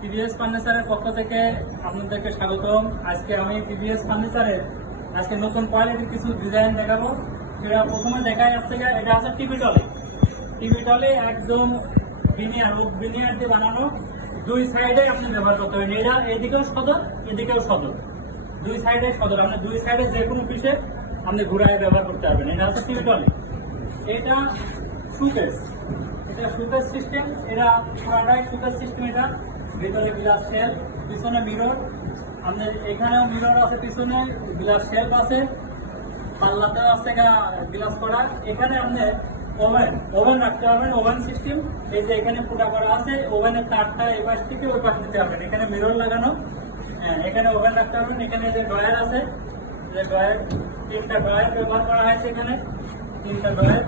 TVS ফার্নিচারের পক্ষ থেকে আপনাদেরকে স্বাগতম। আজকে আমি টিভিএস ফার্নিচারের আজকে নতুন কোয়ালিটির কিছু ডিজাইন দেখাবো। সেটা প্রথমে দেখা যাচ্ছে এটা আছে টিভি টলে একদম বিনিয়ার দিয়ে বানানো, দুই সাইডে আপনি ব্যবহার করতে পারেন। এরা এদিকেও সদর এদিকেও সদর, দুই সাইডে সদর, আপনি দুই সাইডে যে কোনো পিসে আপনি ঘুরায় ব্যবহার করতে পারবেন। এটা হচ্ছে টিভি টলে। এটা সুকেস, এটা সুকেস সিস্টেম, এটা পুরাটাই সুকেস সিস্টেম। এটা ভিতরে গ্লাস শেল, পিছনে মিরর, আপনার এখানেও মিরর আছে, পিছনে গ্লাস শেলফ আছে, পাল্লাতেও আছে গ্লাস করা। এখানে আপনি ওভেন রাখতে পারবেন, ওভেন সিস্টেম। এই যে এখানে ফুটা করা আছে, ওভেনের তারটা এই পাশ থেকে ওই পাশে দিতে পারবেন। এখানে মিরর লাগানো, এখানে ওভেন রাখতে পারবেন। এখানে যে ড্রয়ার আছে, যে ড্রয়ার, তিনটা ড্রয়ার ব্যবহার করা হয়েছে এখানে, তিনটা ড্রয়ার,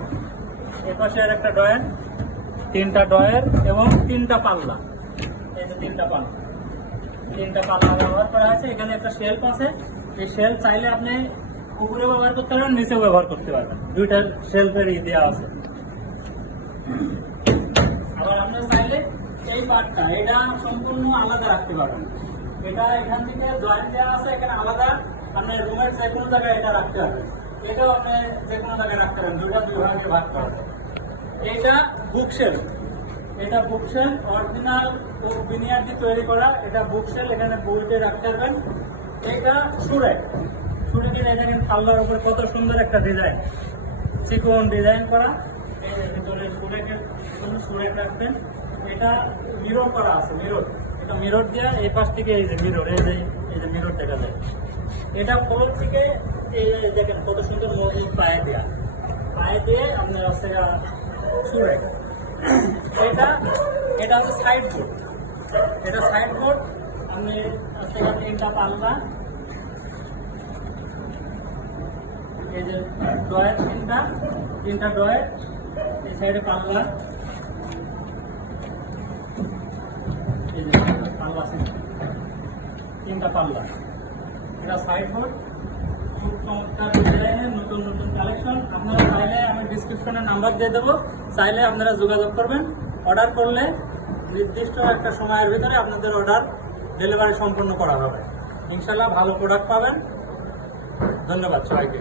এ পাশে আর একটা ড্রয়ার, তিনটা ড্রয়ার এবং তিনটা পাল্লা। এই যে তিনটা পাল্লা ব্যবহার করা আছে। এখানে একটা শেলফ আছে, এই শেলফ চাইলে আপনি উপরে ব্যবহার করতে পারবেন, নিচেও ব্যবহার করতে পারবেন। দুইটা শেলফের দেওয়া আছে। আবার আপনার চাইলে এই পার্টটা এটা সম্পূর্ণ আলাদা রাখতে পারবেন। এটা এখান থেকে জয়েন্ট দেওয়া আছে, এখানে আলাদা আপনি রুমের যে কোনো জায়গায় এটা রাখতে পারবেন। এটাও আপনি যে কোনো জায়গায় রাখতে পারবেন, দুই ভাগে ভাগ করা। এটা বুকশেলফ, এটা বুকশেলফ অরিজিনাল বিনিয়ার দিয়ে তৈরি করা। এটা বুকশেলফ, এখানে বইতে রাখতে পারবেন। এটা সুরেকের দেখেন পাল্লার উপরে কত সুন্দর একটা ডিজাইন, চিকন ডিজাইন করা। এই যে ভিতরে সুরেক রাখবেন। এটা মিরর করা আছে, মিরর, এটা মিরর দেওয়া। এই পাশ থেকে এই যে মিরর, এই যে মিরর দেখা যায়। এটা ফ্লোর থেকে এই দেখেন কত সুন্দর মজবুত পায়ে দিয়ে আপনার হচ্ছে সুরেক। এটা হচ্ছে সাইড বোর্ড, এটা সাইড বোর্ড। আপনি তিনটা পাল্লা, এই যে ড্রয়ার, তিনটা ড্রয়ার, এই সাইডে পাল্লা, এই যে পাল্লা, তিনটা পাল্লা। এটা সাইড বোর্ড, খুব চমৎকার ডিজাইনের নতুন কালেকশন। আপনারা চাইলে আমি ডিসক্রিপশনে নাম্বার দিয়ে দেবো, চাইলে আপনারা যোগাযোগ করবেন। অর্ডার করলে নির্দিষ্ট একটা সময়ের ভিতরে আপনাদের অর্ডার ডেলিভারি সম্পন্ন করা হবে। ইনশাল্লাহ ভালো প্রোডাক্ট পাবেন। ধন্যবাদ সবাইকে।